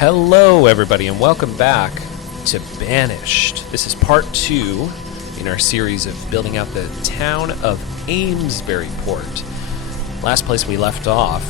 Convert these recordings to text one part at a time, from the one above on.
Hello everybody and welcome back to Banished. This is part 2 in our series of building out the town of Amesburyport. Last place we left off,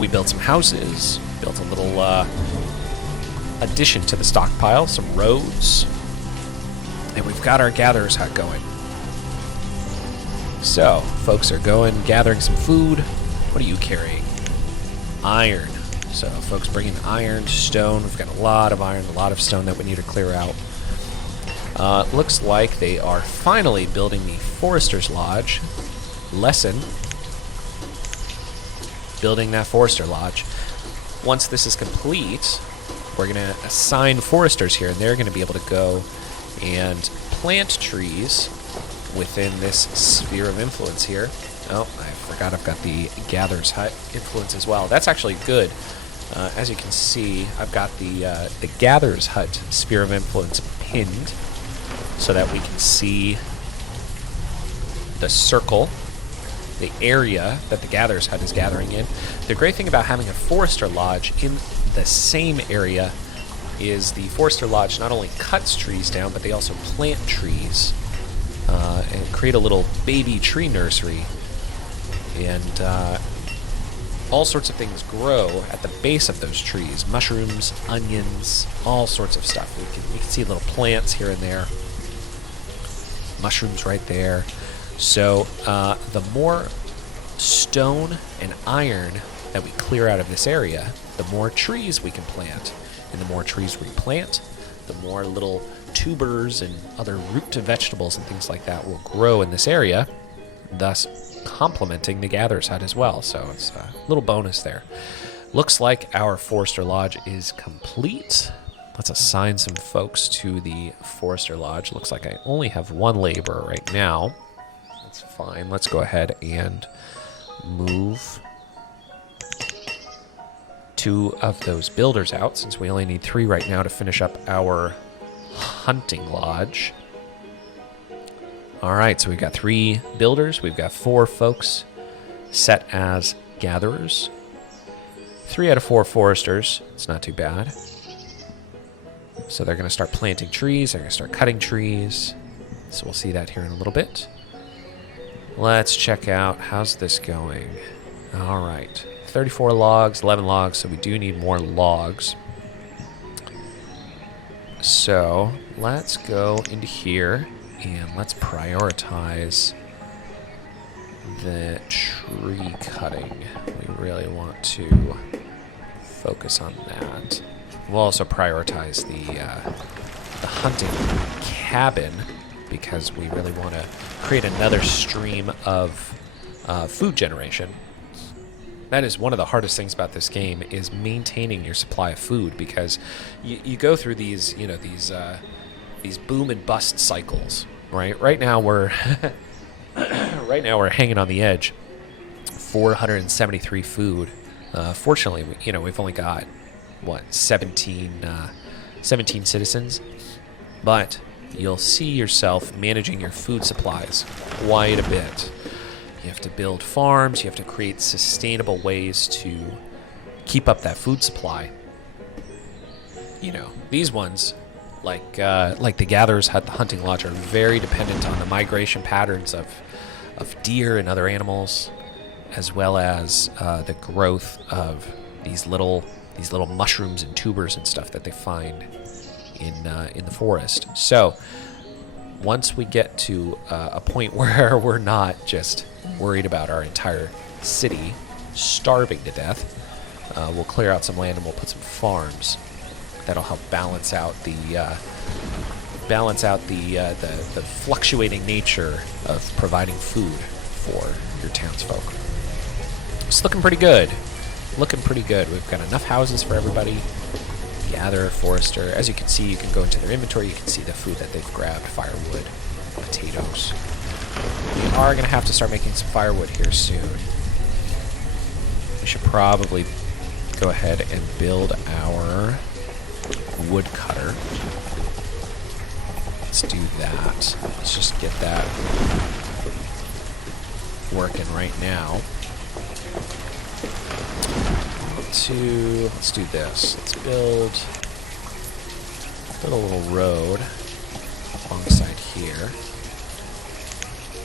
we built some houses, built a little addition to the stockpile, some roads, and we've got our gatherer's hut going. So, folks are going, gathering some food. What are you carrying? Iron. So, folks bringing iron, stone. We've got a lot of iron, a lot of stone that we need to clear out. Looks like they are finally building the Forester's Lodge. Lesson. Building that Forester Lodge. Once this is complete, we're going to assign foresters here, and they're going to be able to go and plant trees within this sphere of influence here. Oh, I forgot I've got the Gatherer's Hut influence as well. That's actually good. As you can see, I've got the Gatherer's Hut sphere of influence pinned so that we can see the circle, the area that the Gatherer's Hut is gathering in. The great thing about having a Forester Lodge in the same area is the Forester Lodge not only cuts trees down, but they also plant trees and create a little baby tree nursery. And all sorts of things grow at the base of those trees. Mushrooms, onions, all sorts of stuff. We can see little plants here and there. Mushrooms right there. So the more stone and iron that we clear out of this area, the more trees we can plant. And the more trees we plant, the more little tubers and other root to vegetables and things like that will grow in this area, thus complementing the Gatherer's Hut as well. So it's a little bonus there. Looks like our Forester Lodge is complete. Let's assign some folks to the Forester Lodge. Looks like I only have one laborer right now. That's fine. Let's go ahead and move 2 of those builders out, since we only need 3 right now to finish up our hunting lodge. Alright, so we've got 3 builders, we've got 4 folks set as gatherers. 3 out of 4 foresters, it's not too bad. So they're going to start planting trees, they're going to start cutting trees. So we'll see that here in a little bit. Let's check out, how's this going? Alright, 34 logs, 11 logs, so we do need more logs. So let's go into here. And let's prioritize the tree cutting. We really want to focus on that. We'll also prioritize the hunting cabin, because we really want to create another stream of food generation. That is one of the hardest things about this game, is maintaining your supply of food, because you go through these, these boom and bust cycles, right? Right now we're hanging on the edge. 473 food. Fortunately, we've only got 17 citizens, but you'll see yourself managing your food supplies quite a bit. You have to build farms. You have to create sustainable ways to keep up that food supply. These ones, like the Gatherer's Hut, the hunting lodge, are very dependent on the migration patterns of deer and other animals, as well as the growth of these little mushrooms and tubers and stuff that they find in the forest. So once we get to a point where we're not just worried about our entire city starving to death, we'll clear out some land and we'll put some farms. That'll help balance out the fluctuating nature of providing food for your townsfolk. It's looking pretty good. We've got enough houses for everybody. Gatherer, forester. As you can see, you can go into their inventory. You can see the food that they've grabbed: firewood, potatoes. We are going to have to start making some firewood here soon. We should probably go ahead and build our woodcutter. Let's do that. Let's just get that working right now. let's do this. Let's build a little road alongside here.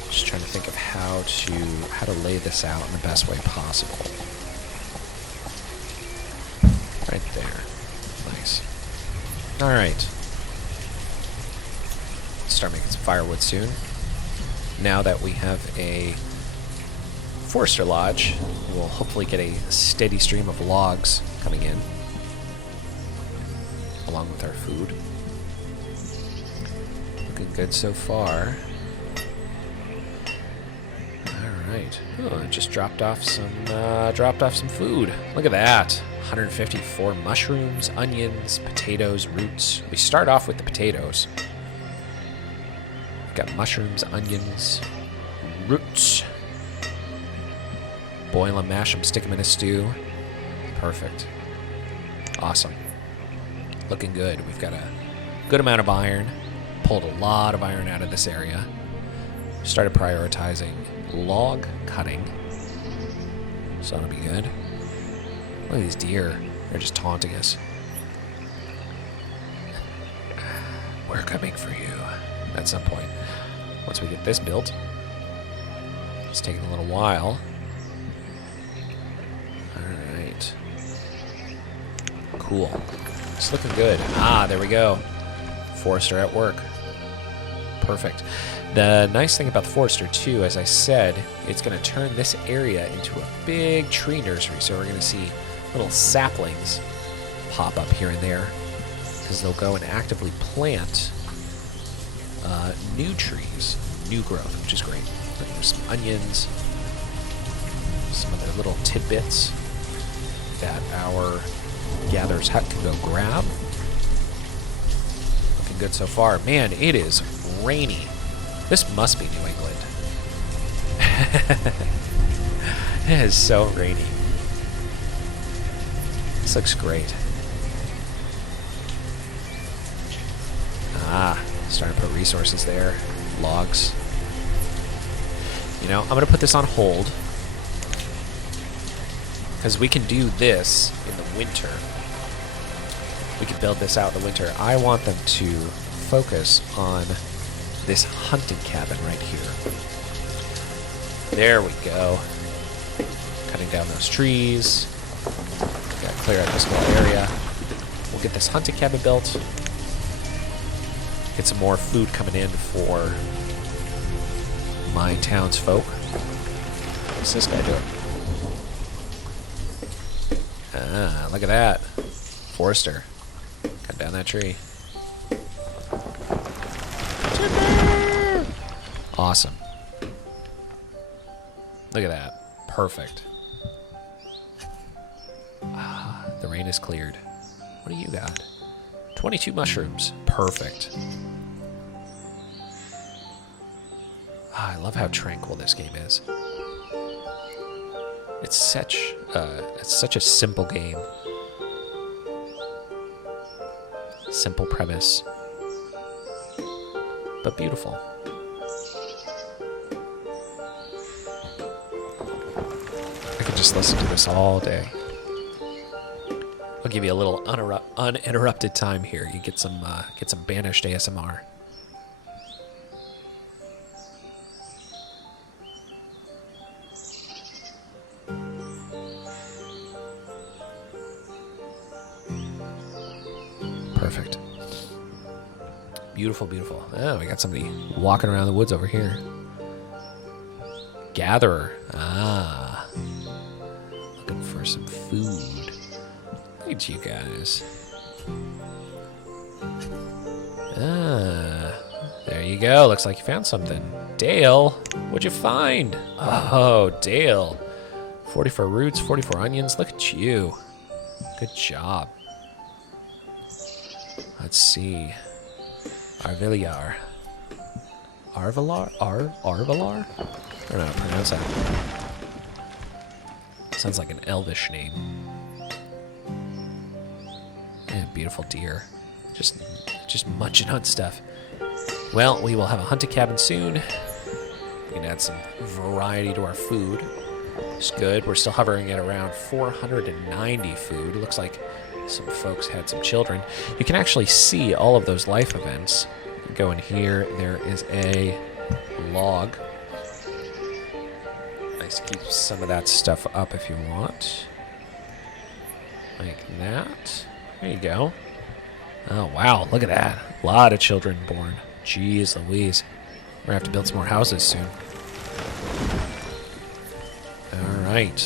Just trying to think of how to lay this out in the best way possible. Right there. Nice. All right. Start making some firewood soon. Now that we have a Forester Lodge, we'll hopefully get a steady stream of logs coming in, along with our food. Looking good so far. All right. Oh, I just dropped off some food. Look at that. 154 mushrooms, onions, potatoes, roots. We start off with the potatoes. We've got mushrooms, onions, roots. Boil them, mash them, stick them in a stew. Perfect. Awesome. Looking good. We've got a good amount of iron. Pulled a lot of iron out of this area. Started prioritizing log cutting. So that'll be good. Look at these deer. They're just taunting us. We're coming for you at some point. Once we get this built. It's taking a little while. Alright. Cool. It's looking good. Ah, there we go. Forester at work. Perfect. The nice thing about the Forester, too, as I said, it's going to turn this area into a big tree nursery. So we're going to see little saplings pop up here and there because they'll go and actively plant new trees, new growth, which is great. There's some onions, some other little tidbits that our gatherer's hut can go grab. Looking good so far. Man, it is rainy. This must be New England. It is so rainy. This looks great. Ah, starting to put resources there. Logs. You know, I'm going to put this on hold. Because we can do this in the winter. We can build this out in the winter. I want them to focus on this hunting cabin right here. There we go. Cutting down those trees. Gotta clear out this whole area. We'll get this hunting cabin built. Get some more food coming in for my townsfolk. What's this guy doing? Ah, look at that. Forester. Cut down that tree. Awesome. Look at that. Perfect. Ah, the rain is cleared. What do you got? 22 mushrooms. Perfect. Ah, I love how tranquil this game is. It's such a simple game. Simple premise. But beautiful. I could just listen to this all day. I'll give you a little uninterrupted time here. You get some Banished ASMR. Perfect. Beautiful, beautiful. Oh, we got somebody walking around the woods over here. Gatherer. Ah. Looking for some food. Look at you guys. Ah. There you go. Looks like you found something. Dale, what'd you find? Oh, Dale. 44 roots, 44 onions. Look at you. Good job. Let's see. Arvillar. Arvillar? Arvillar? I don't know how to pronounce that. Sounds like an elvish name. Yeah, beautiful deer. Just munching on stuff. Well, we will have a hunting cabin soon. We can add some variety to our food. It's good. We're still hovering at around 490 food. Looks like some folks had some children. You can actually see all of those life events. Go in here. There is a log. Nice to keep some of that stuff up if you want. Like that. There you go. Oh, wow. Look at that. A lot of children born. Jeez Louise. We're going to have to build some more houses soon. All right.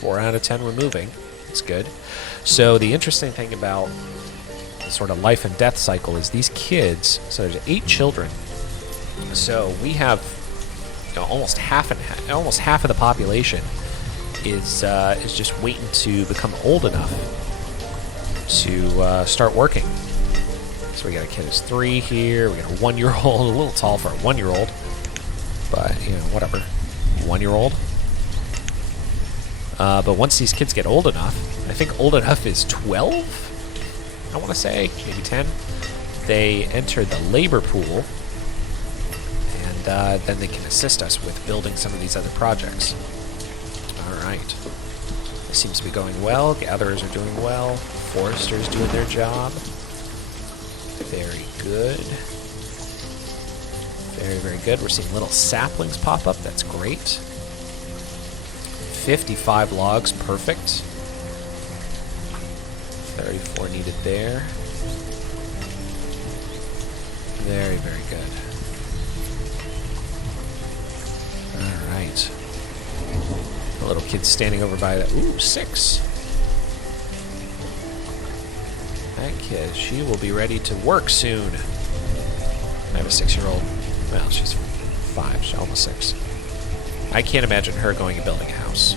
4 out of 10 we're moving. That's good. So the interesting thing about the sort of life and death cycle is these kids, so there's 8 children. So we have almost half of the population is just waiting to become old enough to start working. So we got a kid who's 3 here. We got a 1-year-old, a little tall for a 1-year-old, but whatever, 1-year-old. But once these kids get old enough, I think old enough is 12. I want to say maybe 10. They enter the labor pool, and then they can assist us with building some of these other projects. All right. This seems to be going well. Gatherers are doing well. Foresters doing their job. Very good. Very, very good. We're seeing little saplings pop up. That's great. 55 logs. Perfect. 34 needed there. Very, very good. All right. The little kid standing over by that. Ooh, 6. That kid, she will be ready to work soon. I have a 6-year-old. Well, she's 5. She's almost 6. I can't imagine her going and building a house.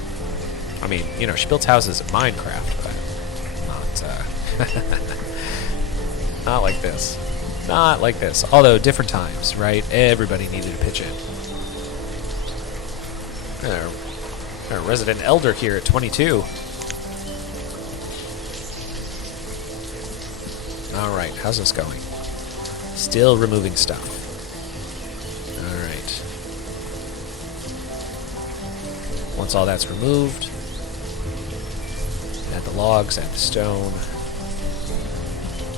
I mean, she builds houses in Minecraft, but not like this. Not like this. Although, different times, right? Everybody needed to pitch in. Our resident elder here at 22. All right, how's this going? Still removing stuff. All right. Once all that's removed, add the logs, add the stone.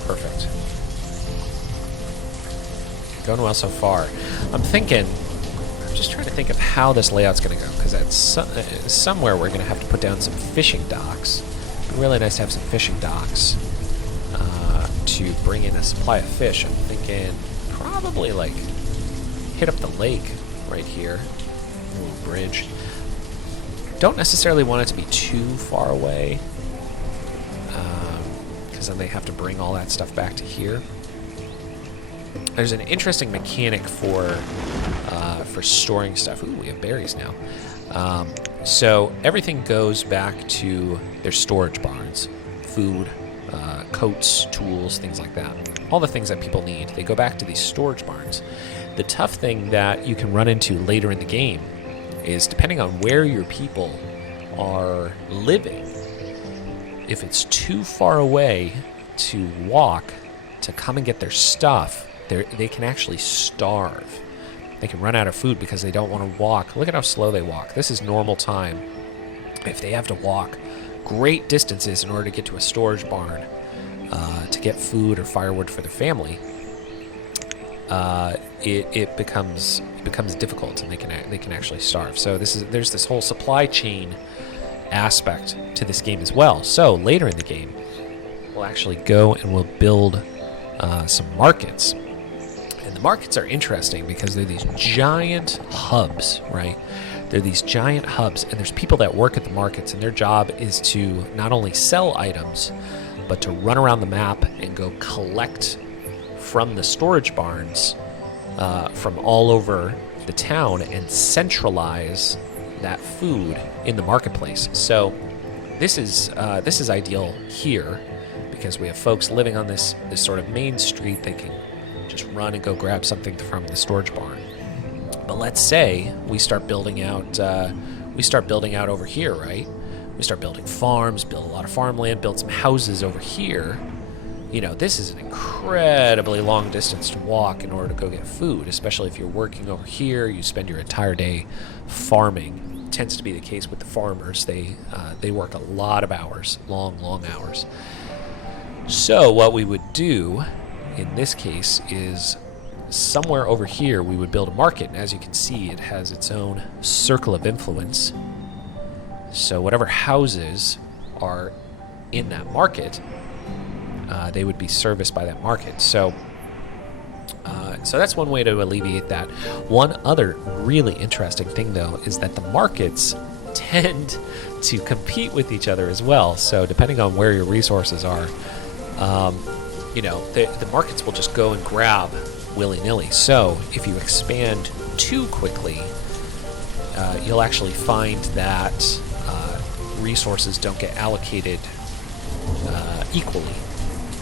Perfect. Going well so far. I'm just trying to think of how this layout's going to go, because at somewhere we're going to have to put down some fishing docks. It'd be really nice to have some fishing docks to bring in a supply of fish. I'm thinking probably like hit up the lake right here. Little bridge. Don't necessarily want it to be too far away, because then they have to bring all that stuff back to here. There's an interesting mechanic for storing stuff. Ooh, we have berries now. So everything goes back to their storage barns. Food, coats, tools, things like that. All the things that people need, they go back to these storage barns. The tough thing that you can run into later in the game is, depending on where your people are living, if it's too far away to walk to come and get their stuff, they can actually starve. They can run out of food because they don't want to walk. Look at how slow they walk. This is normal time. If they have to walk great distances in order to get to a storage barn to get food or firewood for their family, it becomes difficult, and they can actually starve. So there's this whole supply chain aspect to this game as well. So later in the game, we'll actually go and we'll build some markets. And the markets are interesting because they're these giant hubs, right? They're these giant hubs, and there's people that work at the markets, and their job is to not only sell items, but to run around the map and go collect from the storage barns from all over the town and centralize that food in the marketplace. So this is ideal here because we have folks living on this sort of main street. They can just run and go grab something from the storage barn. But let's say we start building out over here, right? We start building farms, build a lot of farmland, build some houses over here. you know, this is an incredibly long distance to walk in order to go get food, especially if you're working over here. You spend your entire day farming. It tends to be the case with the farmers. They work a lot of hours, long hours. So what we would do in this case is somewhere over here we would build a market, and as you can see, it has its own circle of influence. So whatever houses are in that market, they would be serviced by that market. So that's one way to alleviate that. One other really interesting thing, though, is that the markets tend to compete with each other as well. So depending on where your resources are, you know, the markets will just go and grab willy-nilly. So if you expand too quickly, you'll actually find that resources don't get allocated equally.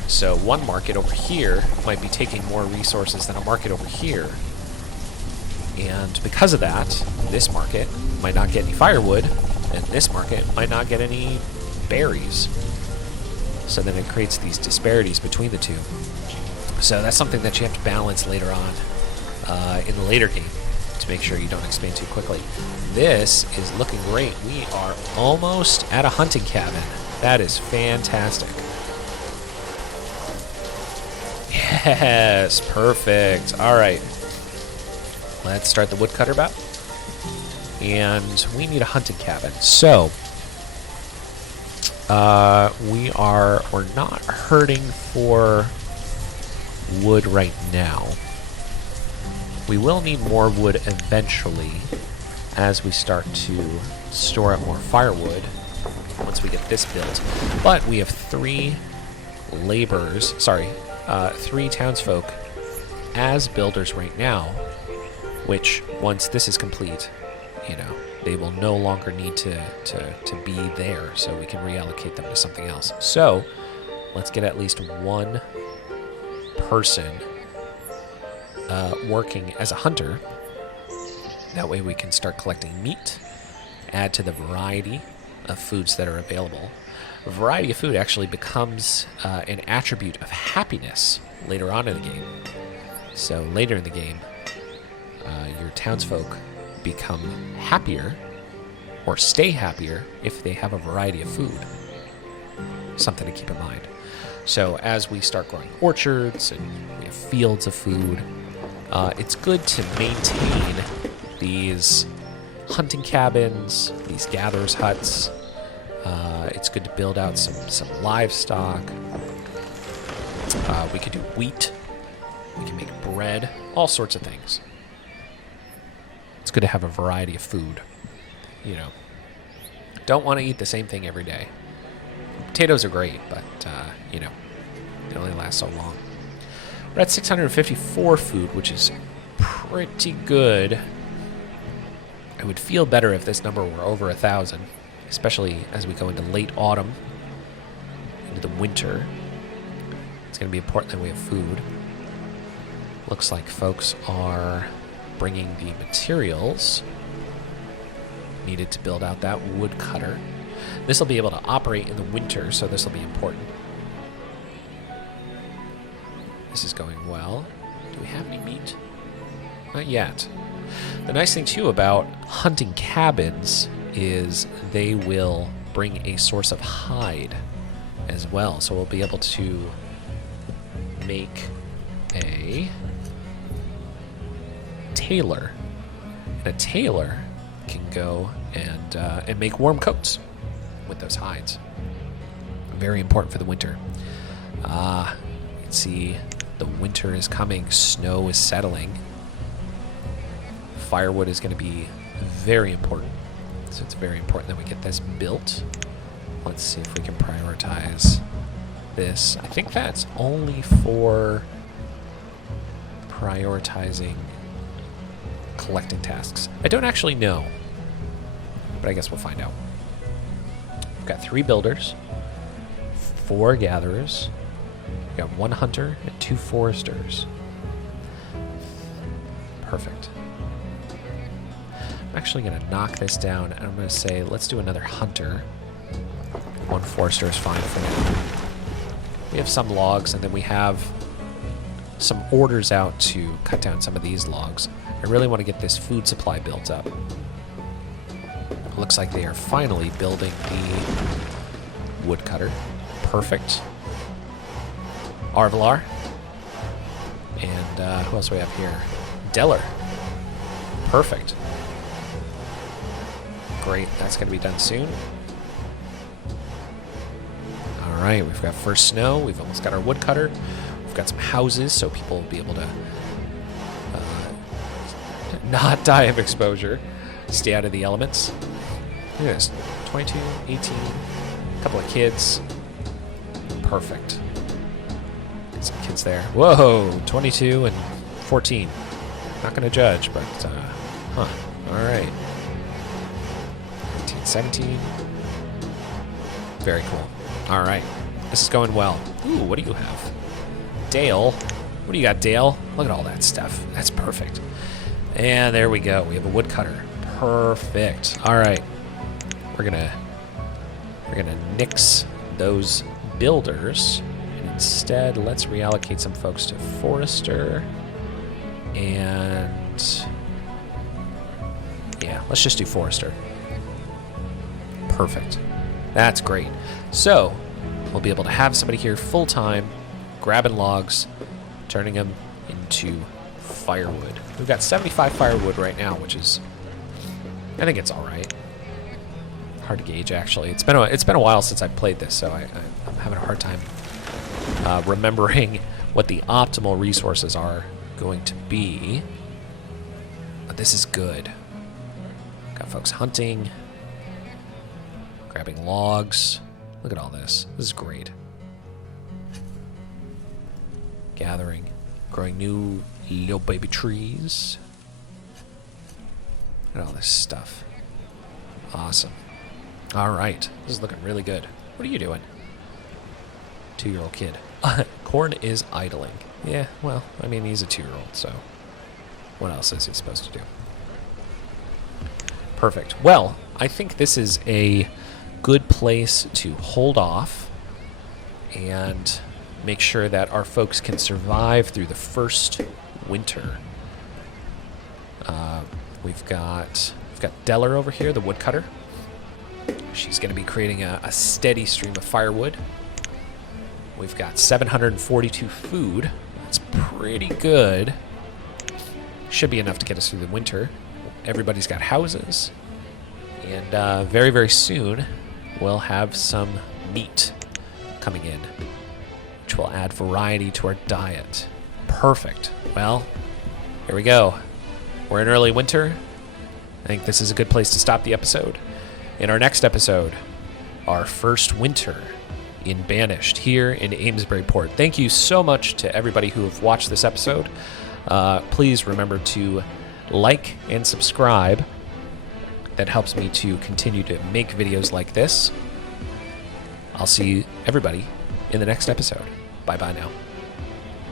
So one market over here might be taking more resources than a market over here. And because of that, this market might not get any firewood, and this market might not get any berries. So then it creates these disparities between the two. So that's something that you have to balance later on in the later game to make sure you don't expand too quickly. This is looking great. We are almost at a hunting cabin. That is fantastic. Yes, perfect. All right. Let's start the woodcutter bat. And we need a hunting cabin. So we're not hurting for wood right now. We will need more wood eventually as we start to store up more firewood once we get this built. But we have three townsfolk as builders right now, which once this is complete, you know, they will no longer need to be there, so we can reallocate them to something else. So let's get at least one person working as a hunter. That way we can start collecting meat, add to the variety of foods that are available. A variety of food actually becomes an attribute of happiness later on in the game. So later in the game, your townsfolk become happier or stay happier if they have a variety of food. Something to keep in mind. So as we start growing orchards and we have fields of food, it's good to maintain these hunting cabins, these gatherers' huts. It's good to build out some livestock. We could do wheat. We can make bread, all sorts of things. It's good to have a variety of food. You know, don't want to eat the same thing every day. Potatoes are great, but, you know, they only last so long. We're at 654 food, which is pretty good. I would feel better if this number were over 1,000, especially as we go into late autumn, into the winter. It's going to be important that we have food. Looks like folks are bringing the materials needed to build out that woodcutter. This will be able to operate in the winter, so this will be important. This is going well. Do we have any meat? Not yet. The nice thing, too, about hunting cabins is they will bring a source of hide as well. So we'll be able to make a tailor. And a tailor can go and make warm coats with those hides. Very important for the winter. You can see the winter is coming. Snow is settling. Firewood is going to be very important. So it's very important that we get this built. Let's see if we can prioritize this. I think that's only for prioritizing collecting tasks. I don't actually know, but I guess we'll find out. We've got 3 builders, 4 gatherers, we've got 1 hunter, and 2 foresters. Perfect. I'm actually going to knock this down, and I'm going to say, let's do another hunter. 1 forester is fine for now. We have some logs, and then we have some orders out to cut down some of these logs. I really want to get this food supply built up. Looks like they are finally building the woodcutter. Perfect. Arvelar. And who else do we have here? Deller. Perfect. Great, that's going to be done soon. All right, we've got first snow. We've almost got our woodcutter. We've got some houses, so people will be able to not die of exposure. Stay out of the elements. Look at this. 22, 18, a couple of kids. Perfect. Get some kids there. Whoa, 22 and 14. Not going to judge, but, huh. All right. 19, 17. Very cool. All right. This is going well. Ooh, what do you have? Dale. What do you got, Dale? Look at all that stuff. That's perfect. And there we go. We have a woodcutter. Perfect. All right. We're gonna nix those builders, and instead let's reallocate some folks to Forester. And yeah, let's just do Forester. Perfect. That's great. So we'll be able to have somebody here full time, grabbing logs, turning them into firewood. We've got 75 firewood right now, which is, I think it's all right. Hard to gauge, actually. It's been a while since I've played this, so I'm having a hard time remembering what the optimal resources are going to be. But this is good. Got folks hunting, grabbing logs. Look at all this. This is great. Gathering, growing new little baby trees. Look at all this stuff. Awesome. All right. This is looking really good. What are you doing? 2-year-old kid. Corn is idling. Yeah, well, I mean, he's a 2-year-old, so what else is he supposed to do? Perfect. Well, I think this is a good place to hold off and make sure that our folks can survive through the first winter. We've got Deller over here, the woodcutter. She's going to be creating a steady stream of firewood. We've got 742 food. That's pretty good. Should be enough to get us through the winter. Everybody's got houses. And very, very soon, we'll have some meat coming in, which will add variety to our diet. Perfect. Well, here we go. We're in early winter. I think this is a good place to stop the episode. In our next episode, our first winter in Banished here in Amesburyport. Thank you so much to everybody who have watched this episode. Please remember to like and subscribe. That helps me to continue to make videos like this. I'll see everybody in the next episode. Bye-bye now.